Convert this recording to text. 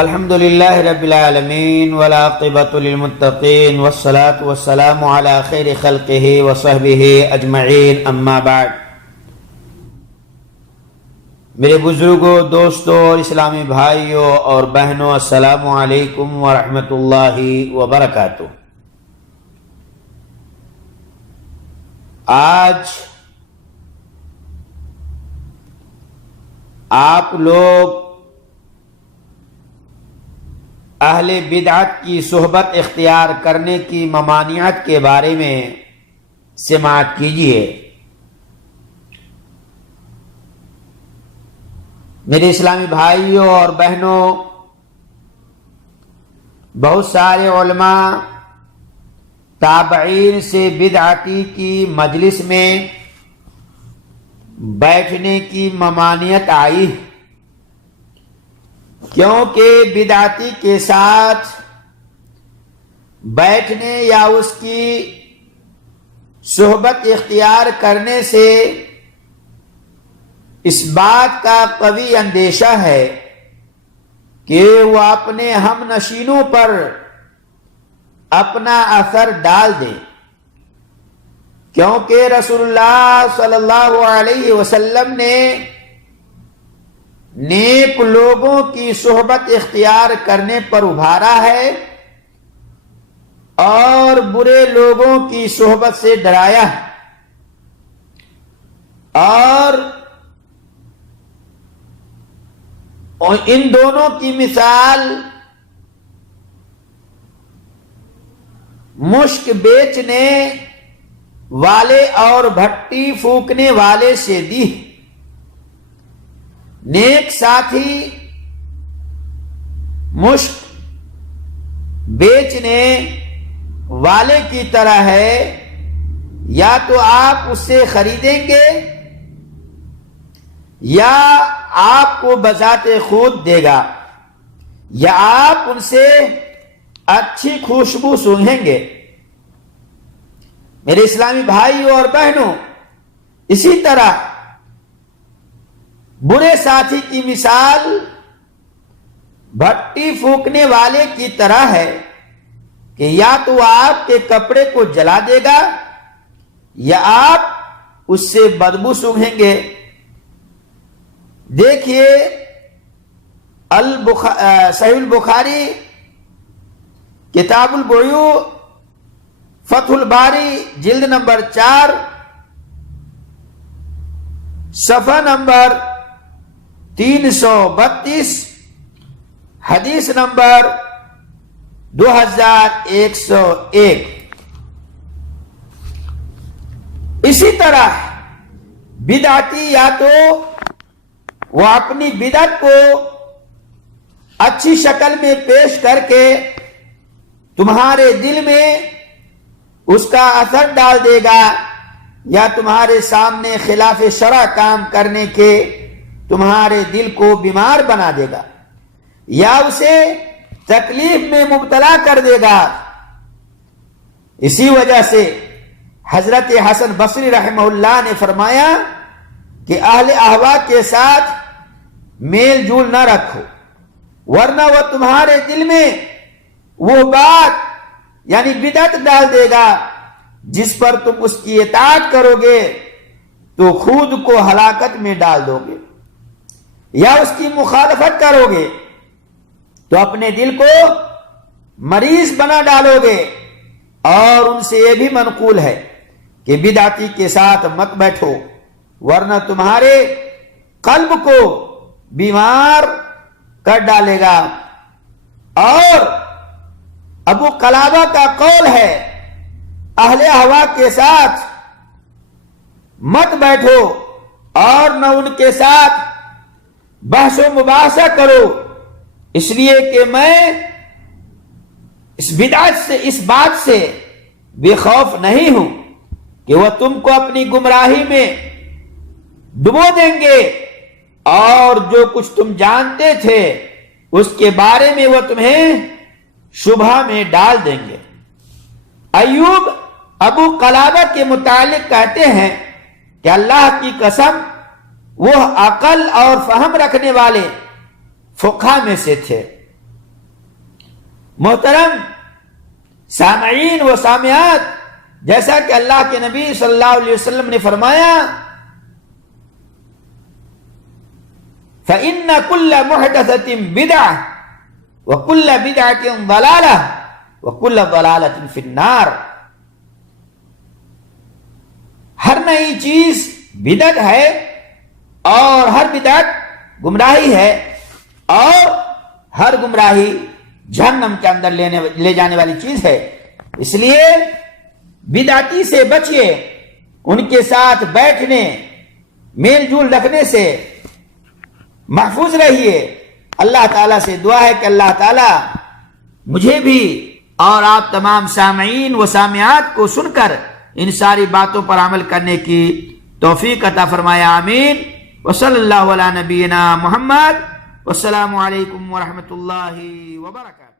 الحمد للہ رب العالمین والعاقبۃ للمتقین والصلاة والسلام علی خیر خلقہ وصحبہ اجمعین، اما بعد۔ میرے بزرگوں، دوستوں اور اسلامی بھائیوں اور بہنوں، السلام علیکم ورحمۃ اللہ وبرکاتہ۔ آج آپ لوگ اہل بدعت کی صحبت اختیار کرنے کی ممانعت کے بارے میں سماعت کیجیے۔ میرے اسلامی بھائیوں اور بہنوں، بہت سارے علماء تابعین سے بدعتی کی مجلس میں بیٹھنے کی ممانعت آئی، کیونکہ بدعتی کے ساتھ بیٹھنے یا اس کی صحبت اختیار کرنے سے اس بات کا قوی اندیشہ ہے کہ وہ اپنے ہم نشینوں پر اپنا اثر ڈال دے، کیونکہ رسول اللہ صلی اللہ علیہ وسلم نے نیک لوگوں کی صحبت اختیار کرنے پر ابھارا ہے اور برے لوگوں کی صحبت سے ڈرایا ہے، اور ان دونوں کی مثال مشک بیچنے والے اور بھٹی پھونکنے والے سے دی۔ نیک ساتھی مشک بیچنے والے کی طرح ہے، یا تو آپ اس سے خریدیں گے یا آپ کو بذات خود دے گا، یا آپ ان سے اچھی خوشبو سونگھیں گے۔ میرے اسلامی بھائیوں اور بہنوں، اسی طرح برے ساتھی کی مثال بھٹی پھونکنے والے کی طرح ہے کہ یا تو آپ کے کپڑے کو جلا دے گا یا آپ اس سے بدبو سونگھیں گے۔ دیکھیے صحیح البخاری کتاب البیوع فتح الباری جلد نمبر 4 صفحہ نمبر 332، حدیث نمبر 2101۔ اسی طرح بدعتی یا تو وہ اپنی بدعت کو اچھی شکل میں پیش کر کے تمہارے دل میں اس کا اثر ڈال دے گا، یا تمہارے سامنے خلاف شرع کام کرنے کے تمہارے دل کو بیمار بنا دے گا، یا اسے تکلیف میں مبتلا کر دے گا۔ اسی وجہ سے حضرت حسن بصری رحمہ اللہ نے فرمایا کہ اہل اہوا کے ساتھ میل جول نہ رکھو، ورنہ وہ تمہارے دل میں وہ بات یعنی بدعت ڈال دے گا جس پر تم اس کی اطاعت کرو گے تو خود کو ہلاکت میں ڈال دو گے، یا اس کی مخالفت کرو گے تو اپنے دل کو مریض بنا ڈالو گے۔ اور ان سے یہ بھی منقول ہے کہ بدعتی کے ساتھ مت بیٹھو، ورنہ تمہارے قلب کو بیمار کر ڈالے گا۔ اور ابو قلابہ کا قول ہے، اہل اہوا کے ساتھ مت بیٹھو اور نہ ان کے ساتھ بحث و مباحثہ کرو، اس لیے کہ میں اس بدعت سے، اس بات سے بے خوف نہیں ہوں کہ وہ تم کو اپنی گمراہی میں ڈبو دیں گے، اور جو کچھ تم جانتے تھے اس کے بارے میں وہ تمہیں شبہ میں ڈال دیں گے۔ ایوب ابو قلابہ کے متعلق کہتے ہیں کہ اللہ کی قسم وہ عقل اور فہم رکھنے والے فقہا میں سے تھے، محترم سامعین و سامعات، جیسا کہ اللہ کے نبی صلی اللہ علیہ وسلم نے فرمایا فَإِنَّ كُلَّ مُحْدَثَةٍ بِدْعَةٍ وَكُلَّ بِدْعَةٍ ضَلَالَةٍ وَكُلَّ ضَلَالَةٍ فِي النَّارِ، ہر نئی چیز بدعت ہے اور ہر بدعت گمراہی ہے اور ہر گمراہی جہنم کے اندر لے جانے والی چیز ہے۔ اس لیے بدعتی سے بچیے، ان کے ساتھ بیٹھنے میل جول رکھنے سے محفوظ رہیے۔ اللہ تعالیٰ سے دعا ہے کہ اللہ تعالیٰ مجھے بھی اور آپ تمام سامعین و سامعات کو سن کر ان ساری باتوں پر عمل کرنے کی توفیق عطا فرمائے، آمین۔ وصلی اللہ علی نبینا محمد، والسلام علیکم ورحمۃ اللہ وبرکاتہ۔